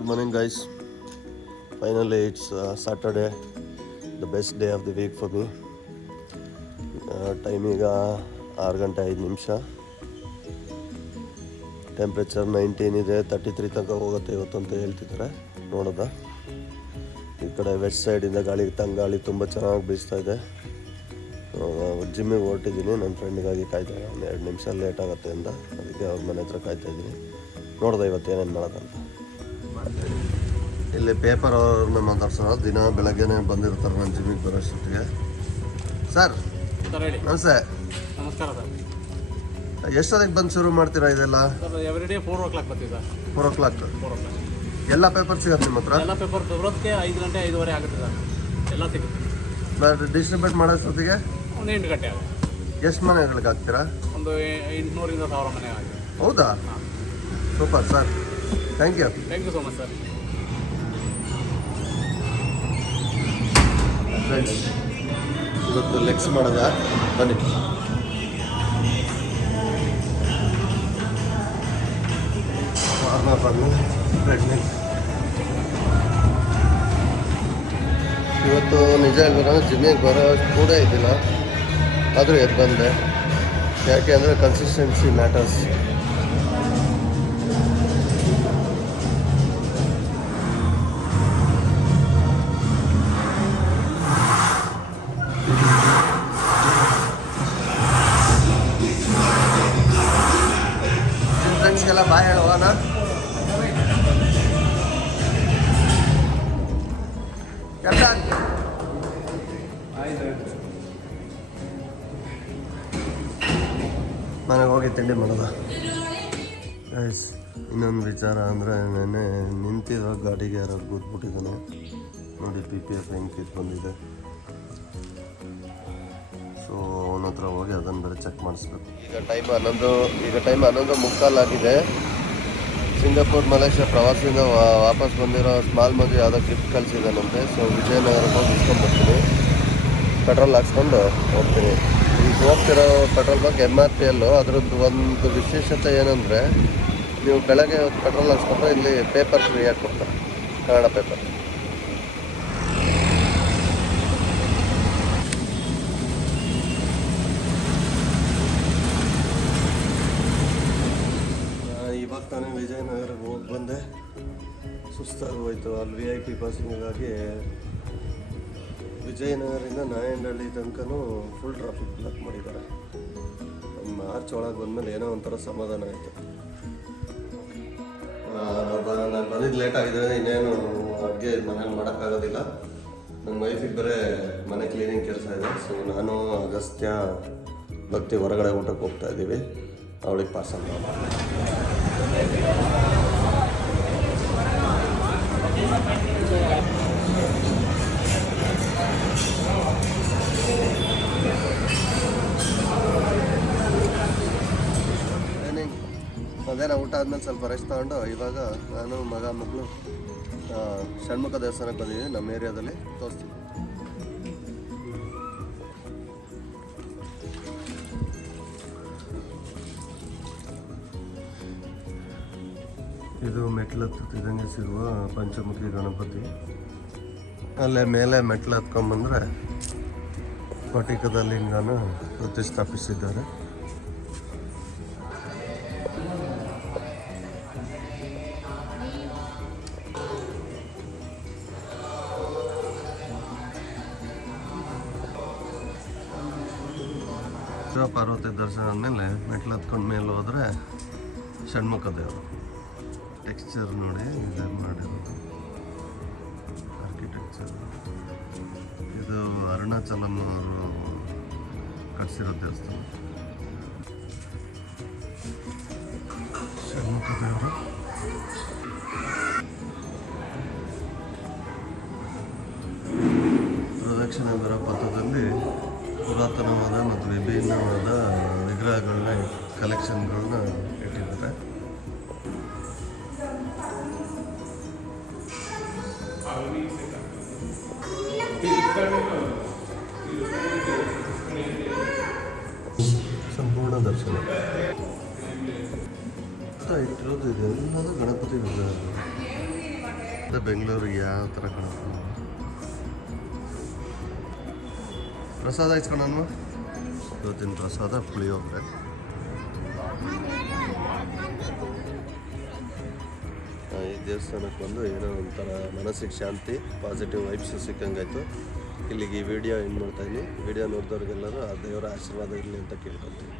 Good morning, guys. Finally, it's Saturday, the best day of the week for me. Time ಈಗ 6 ಗಂಟೆ 5 ನಿಮಿಷ. Temperature 19 ಇದೆ, 33 ತನಕ ಹೋಗುತ್ತೆ ಇವತ್ತು ಅಂತ ಹೇಳ್ತಿದ್ದಾರೆ. ನೋಡೋದ ಈ ಕಡೆ ವೆಸ್ಟ್ ಸೈಡಿಂದ ತಂಗಾಳಿ ತುಂಬ ಚೆನ್ನಾಗಿ ಬೀಸ್ತಾ ಇದೆ. ಜಿಮ್ಮಿಗೆ ಹೊರಟಿದ್ದೀನಿ, ನನ್ನ ಫ್ರೆಂಡಿಗಾಗಿ ಕಾಯ್ತಾ ಇದ್ದೀನಿ. ಒಂದು 2 ನಿಮಿಷ ಲೇಟ್ ಆಗುತ್ತೆ ಅಂತ, ಅದಕ್ಕೆ ಅವ್ರ ಮನೆ ಹತ್ರ ಕಾಯ್ತಾ ಇದ್ದೀನಿ. ನೋಡ್ದೆ ಇವತ್ತು ಏನೇನು ಮಾಡೋದಂತ. ಇಲ್ಲಿ ಪೇಪರ್ ಅವ್ರನ್ನ ಮಾತಾಡ್ಸೋರು, ದಿನ ಬೆಳಗ್ಗೆನೇ ಬಂದಿರ್ತಾರೆ ನನ್ನ ಜಿಮ್ಮಿಗೆ ಬರೋಷ್ಟೊತ್ತಿಗೆ. ಸರ್ ನಮಸ್ತೆ. ನಮಸ್ಕಾರ ಸರ್. ಎಷ್ಟೊತ್ತಿಗೆ ಬಂದು ಶುರು ಮಾಡ್ತೀರಾ ಇದೆಲ್ಲ? ಎವ್ರಿ ಡೇ 4 o'clock ಬರ್ತೀವಿ ಸರ್. 4 o'clock. ಎಲ್ಲ ಪೇಪರ್ ಸಿಗುತ್ತೆ ನಿಮ್ಮ ಹತ್ರ? ಎಲ್ಲ ಪೇಪರ್ ಬರೋದಕ್ಕೆ 5 ಗಂಟೆ 5:15 ಆಗುತ್ತೆ ಸರ್. ಎಲ್ಲ ಸಿಗುತ್ತೆ. ಡಿಸ್ಟ್ರಿಬ್ಯೂಟ್ ಮಾಡೋಷ್ಟೊತ್ತಿಗೆ ಒಂದು 8 ಗಂಟೆ ಆಗುತ್ತೆ. ಎಷ್ಟು ಮನೆಗಳಿಗೆ ಹಾಕ್ತೀರಾ? ಒಂದು 800 ಇಂದ 1000 ಮನೆ ಆಗಿದೆ. ಹೌದಾ? Super sir, thank you so much sir. Friends, ಇವತ್ತು ಲೆಗ್ಸ್ ಮಾಡೋದ, ಬನ್ನಿ. ಇವತ್ತು ನಿಜ ಹೇಳ್ಬೇಕಂದ್ರೆ ಜಿಮ್ಮಿಗೆ ಬರೋ ಕೂಡ ಇದ್ದಿಲ್ಲ, ಆದರೂ ಎದ್ದು ಬಂದೆ. ಯಾಕೆ ಅಂದರೆ ಕನ್ಸಿಸ್ಟೆನ್ಸಿ ಮ್ಯಾಟರ್ಸ್. ಫ್ರೆಂಡ್ಸ್ಗೆಲ್ಲ ಬಾಯ್ ಹೇಳುವಾನ. ಮನೆಗೆ ಹೋಗಿ ತಿಂಡಿ ಮಾಡೋದ. ಗೈಸ್, ಇನ್ನೊಂದು ವಿಚಾರ ಅಂದರೆ, ನೆನ್ನೆ ನಿಂತಿರೋ ಗಾಡಿಗೆ ಯಾರೋ ಕೂತ್ಬಿಟ್ಟಿದ್ದಾನೆ ನೋಡಿ. PPF ಹೆಂಗೆ ಕಿತ್ತು ಬಂದಿದೆ. ಸೊ ಅವನ ಹತ್ರ ಹೋಗಿ ಅದನ್ನು ಬೇರೆ ಚೆಕ್ ಮಾಡಿಸ್ಬೇಕು. ಈಗ ಟೈಮ್ 11:15 ಆಗಿದೆ. ಸಿಂಗಾಪುರ್ ಮಲೇಷ್ಯಾ ಪ್ರವಾಸದಿಂದ ವಾಪಸ್ ಬಂದಿರೋ ಸ್ಮಾಲ್ ಮಂಜು ಯಾವುದೋ ಗಿಫ್ಟ್ ಕಳಿಸಿದ್ದಾನಂತೆ. ಸೊ ವಿಜಯನಗರಕ್ಕೆ ಹೋಗಿ ಇಸ್ಕೊಂಡ್ಬರ್ತೀನಿ, ಪೆಟ್ರೋಲ್ ಹಾಕ್ಸ್ಕೊಂಡು ಹೋಗ್ತೀನಿ. ಈಗ ಹೋಗ್ತಿರೋ ಪೆಟ್ರೋಲ್ ಬಂಕ್ MRPL. ಅದರದ್ದು ಒಂದು ವಿಶೇಷತೆ ಏನಂದರೆ, ನೀವು ಬೆಳಗ್ಗೆ ಪೆಟ್ರೋಲ್ ಹಾಕ್ಸ್ಕೊಂಡ್ರೆ ಇಲ್ಲಿ ಪೇಪರ್ ಫ್ರೀಯಾಗಿ ಕೊಡ್ತಾರೆ, ಕನ್ನಡ ಪೇಪರ್. ಇವಾಗ ತಾನೇ ವಿಜಯನಗರಕ್ಕೆ ಹೋಗಿ ಬಂದೆ, ಸುಸ್ತಾಗಿ ಹೋಯ್ತು. ಅಲ್ಲಿ VIP ಪಾಸಿಂಗಾಗಿ ವಿಜಯನಗರದಿಂದ ನಾಯಂಡಹಳ್ಳಿ ತನಕನೂ ಫುಲ್ ಟ್ರಾಫಿಕ್ ಬ್ಲಾಕ್ ಮಾಡಿದ್ದಾರೆ. ಮಾರ್ಚ್ ಒಳಗೆ ಬಂದಮೇಲೆ ಏನೋ ಒಂಥರ ಸಮಾಧಾನ ಆಯಿತು. ನಾನು ಬಂದಿದ್ದು ಲೇಟ್ ಆಗಿದೆ, ಇನ್ನೇನು ಅಡುಗೆ ಮನೇಲಿ ಮಾಡೋಕ್ಕಾಗೋದಿಲ್ಲ. ನನ್ನ ವೈಫಿಗೆ ಬೇರೆ ಮನೆ ಕ್ಲೀನಿಂಗ್ ಕೆಲಸ ಇದೆ. ಸೊ ನಾನು ಅಗಸ್ತ್ಯ ಭಕ್ತಿ ಹೊರಗಡೆ ಊಟಕ್ಕೆ ಹೋಗ್ತಾ ಇದ್ದೀವಿ. ಅವಳಿಗೆ ಪಾರ್ಸಲ್ ಮಧ್ಯಾಹ್ನ ಊಟ ಆದಮೇಲೆ ಸ್ವಲ್ಪ ರೆಸ್ಟ್ ತಗೊಂಡು ಇವಾಗ ನಾನು ಮಗಳು ಷಣ್ಮುಖ ದೇವಸ್ಥಾನಕ್ಕೆ ಬಂದಿದ್ದೀನಿ. ನಮ್ಮ ಏರಿಯಾದಲ್ಲಿ ತೋರಿಸ್ತೀನಿ. ಇದು ಮೆಟ್ಲು ಹತ್ತಿದಂಗೆ ಸಿಗುವ ಪಂಚಮುಖಿ ಗಣಪತಿ. ಅಲ್ಲೇ ಮೇಲೆ ಮೆಟ್ಲು ಹತ್ಕೊಂಡ್ಬಂದರೆ ಸ್ಫಟಿಕದ ಲಿಂಗನ ಪ್ರತಿಷ್ಠಾಪಿಸಿದ್ದಾರೆ. ಪಾರ್ವತಿ ದರ್ಶನ ಆದಮೇಲೆ ಮೆಟ್ಲು ಹತ್ಕೊಂಡು ಮೇಲೆ ಹೋದರೆ ಷಣ್ಮುಖ ದೇವರು. ಟೆಕ್ಸ್ಚರ್ ನೋಡಿ, ಡಿಸೈನ್ ಮಾಡಿರೋದು ಆರ್ಕಿಟೆಕ್ಚರ್. ಇದು ಅರುಣಾಚಲಂ ಅವರು ಕಟ್ಸಿರೋ ದೇವಸ್ಥಾನ. ಷಣ್ಮುಖ ದೇವರು. ಪ್ರದಕ್ಷಿಣೆ ಬರೋ ಪಥದಲ್ಲಿ ಪುರಾತನವಾದ ಮತ್ತು ವಿಭಿನ್ನವಾದ ವಿಗ್ರಹಗಳನ್ನ, ಕಲೆಕ್ಷನ್ಗಳನ್ನ ಇಟ್ಟಿದ್ದಾರೆ. ಸಂಪೂರ್ಣ ದರ್ಶನ ಇಟ್ಟಿರೋದು ಇದೆಲ್ಲದು ಗಣಪತಿ ವಿಗ್ರಹ. ಇದು ಬೆಂಗಳೂರಿಗೆ ಯಾವ ಥರ ಕಾಣುತ್ತೆ. ಪ್ರಸಾದ ಇಸ್ಕೊಂಡು ಇವತ್ತಿನ ಪ್ರಸಾದ ಪುಳಿಯೋಗರೆ. ಈ ದೇವಸ್ಥಾನಕ್ಕೆ ಬಂದು ಏನೋ ಒಂಥರ ಮನಸ್ಸಿಗೆ ಶಾಂತಿ, ಪಾಸಿಟಿವ್ ವೈಬ್ಸ್ ಸಿಕ್ಕಂಗಾಯ್ತು. ಇಲ್ಲಿಗೆ ಈ ವಿಡಿಯೋ ಎಂಡ್ ಮಾಡ್ತಾಯಿದ್ದೀನಿ. ವಿಡಿಯೋ ನೋಡಿದವ್ರಿಗೆಲ್ಲರೂ ಆ ದೇವರ ಆಶೀರ್ವಾದ ಇರಲಿ ಅಂತ ಕೇಳ್ಕೊತೀನಿ.